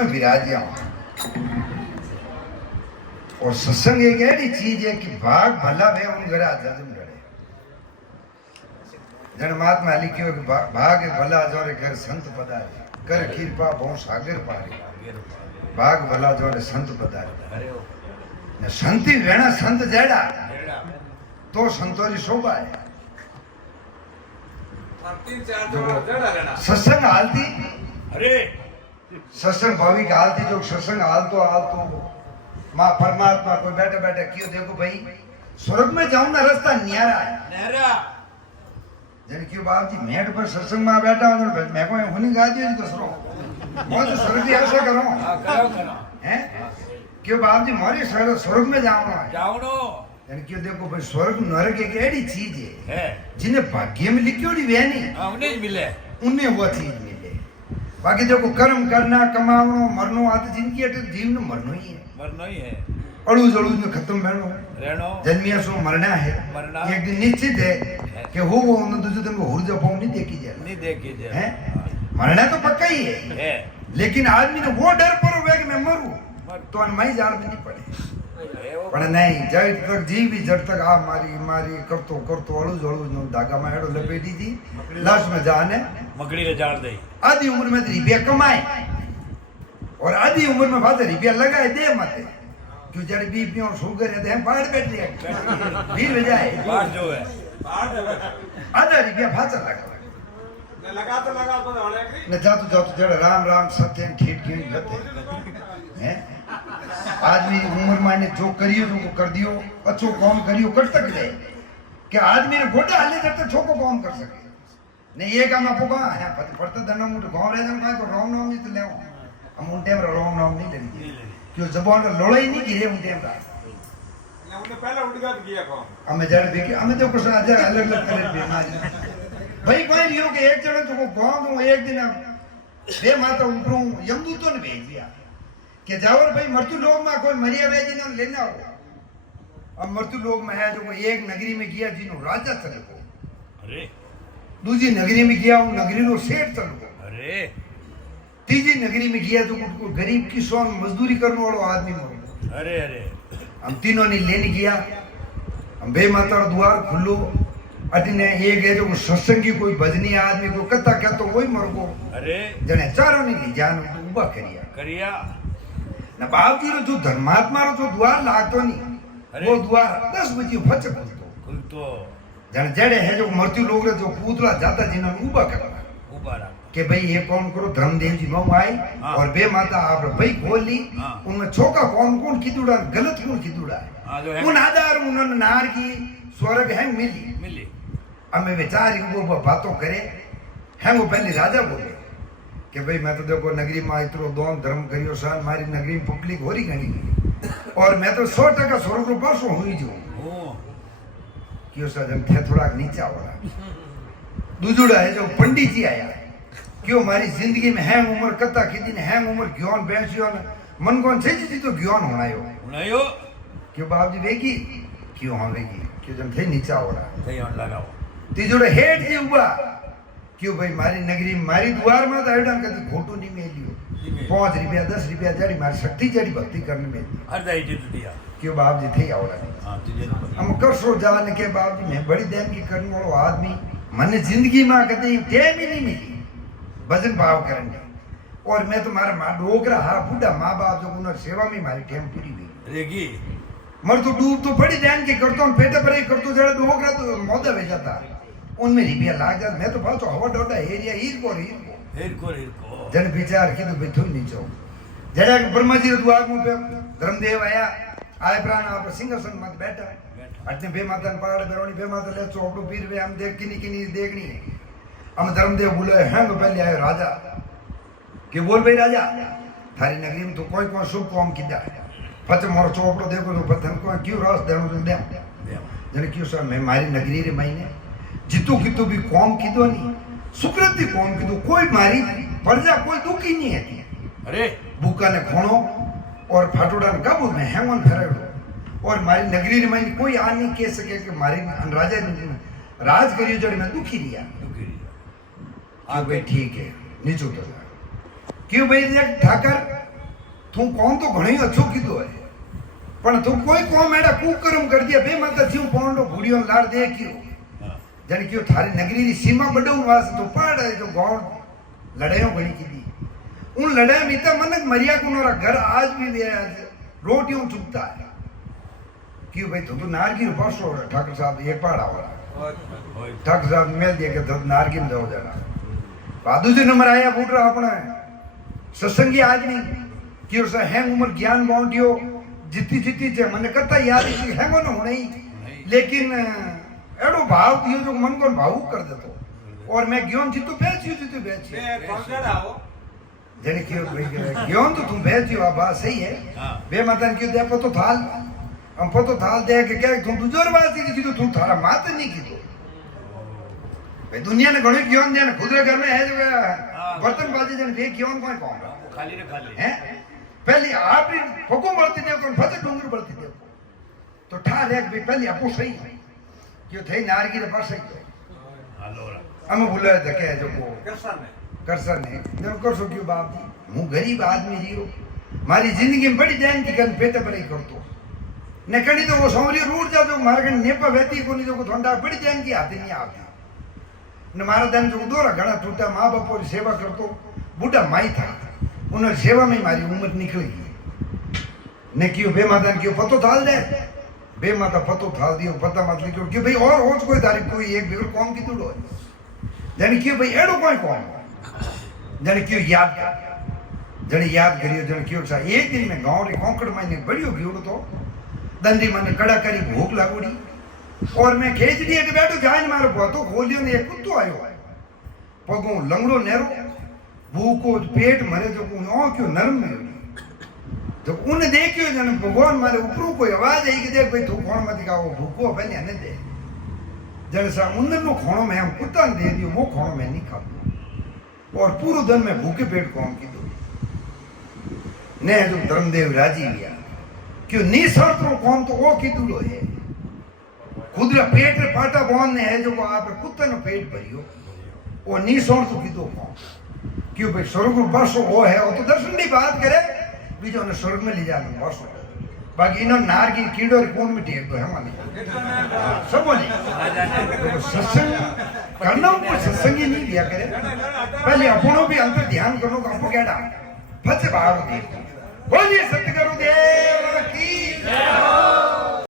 में विराजिया और सत्संग एक ऐसी चीज है कि भाग भला वे उन घर आजाद में लड़े जन महात्मा लिखियो कि भाग भला जोरे घर संत पधारे कर कृपा बहु सागर पारे भाग भला जोरे संत पधारे ने संति वेणा संत जेड़ा तो संतोरी शोभा है सत्संग हालती अरे सत्संग भाविक हालती जो सत्संग हालतो माँ परमात्मा कोई बैठे बैठे क्यों देखो भाई स्वर्ग में जाऊं ना रास्ता न्यारा है जन क्यों बाप जी मेट पर सत्संग में बैठा हूं तो मैं कोई हुनी गा दियो दूसरो मैं तो स्वर्ग की आशा करो हैं क्यों बाप जी मारी स्वर्ग में जाऊं जन क्यों देखो भाई स्वर्ग नरक एक ऐसी चीज है जिन्हें भाग्य में लिखी होती वे नहीं उन्हें मिले उन्हें वो चीज मिले बाकी देखो कर्म करना कमावनो मरनो आ तो जिंदगी है जीवन में मरनो ही है अड़ू जड़ू में खत्म रहनो जन्मिया सो मरना है एक दिन निश्चित है कि हो वो उन दूसरे दिन को हुर्जा पाऊं नहीं देखी जाए हैं मरना तो पक्का ही है लेकिन आदमी ने वो डर पर हो कि मैं मरूं तो अनमई जान में नहीं पड़े पर नहीं जड़ तक जीवी जड़ तक आ मारी करतो अड़ू जड़ू नो धागा में हेडो लपेटी थी लाश में जाने मकड़ी ले जान दे आधी उम्र में रुपया कमाए और आधी उम्र में बात रुपया लगाए दे मत क्यों जड़ बीपी और शुगर है हम बाहर बैठ रहे भीड़ हो जाए बाहर जो है आधा रुपया फाचा लगा जातो जड़ राम राम सत्य ठीक ठीक लते हैं आदमी उम्र माने जो करियो जो कर दियो अच्छो काम करियो कर तक जाए कि आदमी ने गोटा हाले करते छोको काम कर सके नहीं ये काम आपको कहा है पड़ता धन मुझे गांव रह जाना को राम नाम नहीं तो ले हम उन टाइम राम नाम नहीं लगी क्यों जबान लड़ाई नहीं गिरे उन टाइम रा उन्हें पहले उठगा किया को हमें जड़ देखिए हमें तो कुछ आज अलग अलग करे बीमारी भाई कोई लियो कि एक जने तो गांव में एक दिन बे माता ऊपरों यमदूतों ने भेज दिया कि जावर भाई मृत्यु लोग में कोई मरिया भेजी ने लेना हो अब मृत्यु लोग में है जो कोई एक नगरी में गया जिन्हों राजा चले को अरे दूसरी नगरी में गया वो नगरी नो सेठ चल को अरे तीसरी नगरी में गया तो को गरीब किसान मजदूरी करने वाला आदमी मर अरे अरे हम तीनों ने लेने गया हम बे माता द्वार खुलो अटिने एक है जो सत्संगी कोई भजनी आदमी को कथा क्या तो वही मर को अरे जने चारों ने ली जान तो उबा करिया ना बाप जी रो जो धर्मात्मा रो जो द्वार लागतो नहीं वो द्वार 10 बजे फच खुलतो जन जड़े है जो मृत्यु लोग रे जो पूतला जाता जिन्होंने उबा करना कि भाई ये कौन करो धर्मदेव जी मऊ आई और बे माता आप भाई खोल ली उनमें छोका कौन किदुड़ा गलत कौन किदुड़ा है उन आधार उन्होंने नार की स्वर्ग है मिली हमें विचार वो बातों करे है वो पहले राजा बोले कि भाई मैं तो देखो नगरी में इतरो दोन धर्म करियो सान मारी नगरी में पब्लिक हो रही गणी और मैं तो 100% स्वर्ग रो पासो हुई जो क्यों सजन थे थोड़ा नीचा हो रहा दूजुड़ा है जो पंडित जी आया क्यों हमारी जिंदगी में है उम्र कत्ता कितनी है उम्र ज्ञान बैठियो मन कौन से जी तो ज्ञान होना यो क्यों बाप जी वेगी क्यों हाँ वेगी क्यों जन थे नीचा हो रहा तीजोड़े हेड जी हुआ क्यों भाई मारी नगरी मारी द्वार में तो आयोडन कभी खोटू नहीं मिलियो 5 रुपया 10 रुपया जड़ी मारी शक्ति जड़ी भक्ति करने में क्यों बाप जी थे और हम करसो जाने के बाप जी मैं बड़ी देन की करने वालों आदमी मैंने जिंदगी में कभी टाइम ही नहीं मिली भजन भाव करने और मैं तो मारा माँ डोकरा हाँ बूढ़ा माँ बाप जो उन्होंने सेवा में मारी टाइम पूरी हुई मर तो डूब तो बड़ी ध्यान के करता हूँ पेटे पर करतो जरा डोकरा तो मौदा भेजा था उनमें रुपया लाग जाता मैं तो पाँच हवा डोटा एरिया हीर को जन विचार की तो बैठो नहीं चाहो जरा ब्रह्मा जी द्वार मुंह पे धर्मदेव आए प्राण आप सिंहासन मत बैठा अटने बे माता पहाड़ बेरोनी बे माता ले चोपड़ो पीर वे हम देख किनी देखनी है हम धर्मदेव बोले हैं तो पहले आए राजा कि बोल भाई राजा थारी नगरी में तो कोई शुभ काम किया पच मोर चोपड़ो देखो तो पथन को क्यों रास देनो तो दे जने क्यों सर मैं मारी नगरी रे महीने जितो कितो भी कौम कीधो नहीं सुकृति कौम कीधो कोई मारी प्रजा कोई दुखी नहीं है अरे भूखा ने खोणो और फाटोड़ा ने काबू में हेमन फेरायो और मारी नगरी में कोई आ नहीं कह सके कि मारी राजा ने राज करियो जड़ में दुखी लिया आ भाई ठीक है नीचे उतर क्यों भाई ठाकर તું કોમ તો ઘણી अच्छो कीधो है पण तू कोई कोम एड़ा कुकर्म कर दिया बे माता जीव पोंडो भूडियो लाड़ दे क्यों जन क्यों थारी नगरी की सीमा बड़ो वास तो पड़ है जो गौड़ लड़ाइयों घणी की दी उन लड़ाई में इतना मन मरिया को नोरा घर आज भी वे रोटियों चुपता है क्यों भाई तो नारगी पासो ठाकुर साहब एक पाड़ा वाला ठाकुर साहब मेल दिया के तो नारगी में जाओ जाना बादू जी नंबर आया फूट रहा अपना सत्संगी आदमी क्यों सा हैंग उम्र ज्ञान बाउंडियो जितनी जितनी चे मैंने करता याद हैंगो ना होने ही लेकिन एडो भाव दियो जो मन को भावुक कर देतो और मैं ज्ञान जीतो बेचियो मैं कौन आओ जने क्यों ज्ञान तो तुम बेचियो आ बात सही है बे मतन क्यों दे पतो थाल हम पतो थाल दे के क्या तुम दुजोर बात की तो तू थारा मात नहीं की भाई दुनिया ने घणो ज्ञान दे खुद घर में है जो बर्तन बाजी जने वे ज्ञान कोई कौन खाली ने खाली हैं पहले आपने फको बढ़ती देखो फते डोंगर बढ़ती देखो तो ठार एक भी पहले आपो सही है क्यों थे नारगी रे पास सही હાલો हम बोले थे के जो को करसन ने जब कर सो क्यों बाप जी હું ગરીબ આદમી રહ્યો મારી જિંદગી બડી દેન की कन पेट भरी करतो ने कड़ी तो वो सौरी रूट जा जो मारे कन नेपा वेती कोनी जो को ठंडा बड़ी देन की आती नहीं आती ने मारा देन जो दोरा घणा टूटा मां बाप की सेवा करतो बूढ़ा माई था उन सेवा में मारी उम्र निकल गई ने क्यों बे माता क्यों पतो थाल दे बे माता पतो थाल दियो पता मत लिखो कि भाई और होच कोई तारीख कोई एक बिगड़ कौन की तुड़ो जाने क्यों भाई एड़ो कोई कौन जाने क्यों याद जने याद करियो जने क्यों सा एक दिन में गांव रे कोंकड़ में बढ़ियो गयो तो दंडी मन कड़ा करी भूख लागोड़ी और मैं खेजड़ी के बैठो जान मारो तो खोलियो ने एक कुत्तो आयो पगो लंगड़ो नेरो भूखो पेट मरे जो को क्यों नरम में तो उन देखियो जने भगवान मारे ऊपर कोई आवाज आई कि देख भाई तू कौन मत गाओ भूखो पहले ने दे जने सा उंदर नो खाणो में हम कुत्ता ने दे दियो वो खाणो में नहीं खातो और पूरा दिन में भूखे पेट कौन की दो ने जो धर्मदेव राजी लिया क्यों निशर्त रो कौन तो वो की दूलो है खुद रा पेट रे पाटा बोन ने है जो को आप कुत्ता नो पेट भरियो वो निशर्त की दो कौन क्यों भाई स्वर्ग में बसो वो है वो तो दर्शन की बात करे बीजो ने स्वर्ग में ले जाने बसो बाकी इन्होंने नार की कीड़ो कौन में टेक दो है हमारे सब बोले सत्संग करना कोई सत्संग ही नहीं दिया करे पहले अपनों भी अंतर ध्यान करो का आपको क्या डाल फंसे बाहर होती है बोलिए सत्य करो देव की जय हो।